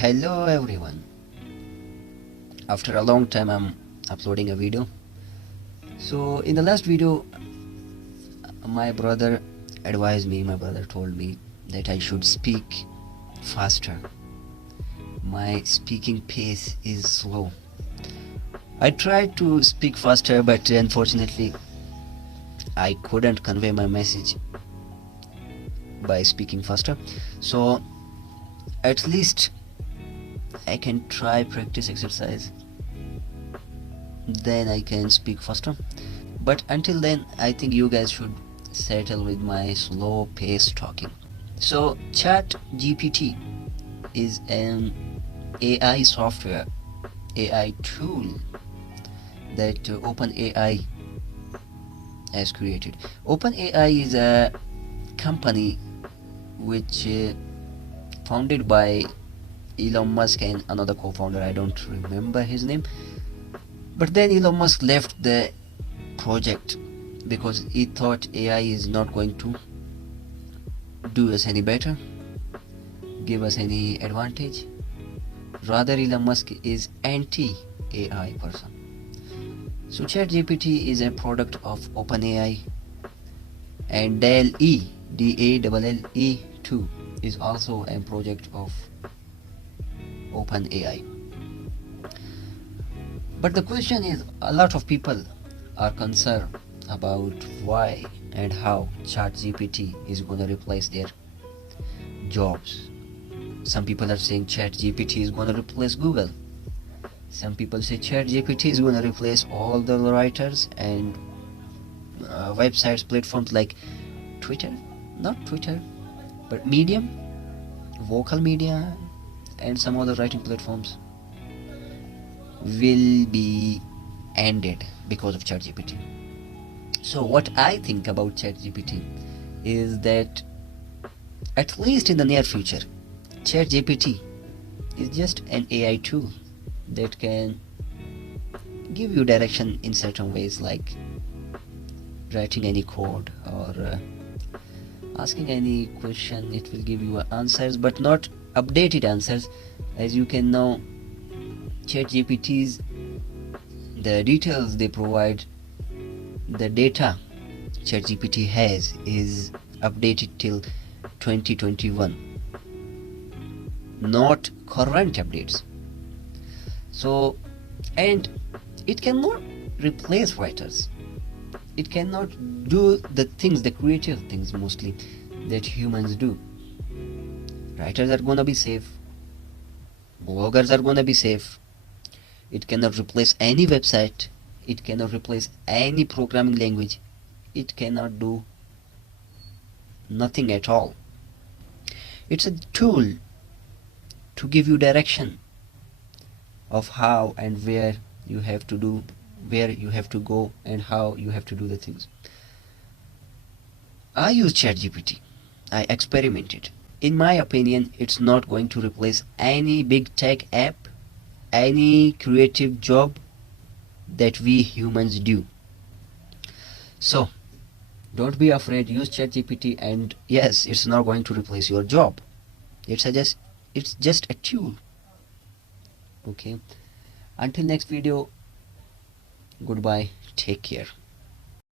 Hello everyone. After a long time I'm uploading a video. So in the last video my brother told me that I should speak faster. My speaking pace is slow. I tried to speak faster, but unfortunately I couldn't convey my message by speaking faster. So at least I can try practice exercise, then I can speak faster. But until then I think you guys should settle with my slow pace talking. So Chat GPT is an AI software, AI tool that OpenAI has created. OpenAI is a company which founded by Elon Musk and another co-founder. I don't remember his name, but then Elon Musk left the project because he thought AI is not going to do us any better, give us any advantage. Rather, Elon Musk is anti-AI person. So ChatGPT is a product of OpenAI, and DALL-E 2 is also a project of OpenAI. But the question is, a lot of people are concerned about why and how ChatGPT is going to replace their jobs. Some people are saying ChatGPT is going to replace Google. Some people say ChatGPT is going to replace all the writers and websites, platforms like Twitter, not Twitter, but Medium, Vocal Media, and some other writing platforms will be ended because of ChatGPT. So what I think about ChatGPT is that at least in the near future, ChatGPT is just an AI tool that can give you direction in certain ways, like writing any code or asking any question. It will give you answers, but not updated answers. As you can know, ChatGPT's the details they provide, the data ChatGPT has is updated till 2021, not current updates. So, and it cannot replace writers. It cannot do the things, the creative things mostly that humans do. Writers are gonna be safe, bloggers are gonna be safe. It cannot replace any website. It cannot replace any programming language. It cannot do nothing at all. It's a tool to give you direction of how and where you have to do, where you have to go, and how you have to do the things. I use ChatGPT. I experimented. In my opinion, it's not going to replace any big tech app, any creative job that we humans do. So don't be afraid, use ChatGPT, and yes, it's not going to replace your job. It's just a tool. Okay, until next video, goodbye, take care.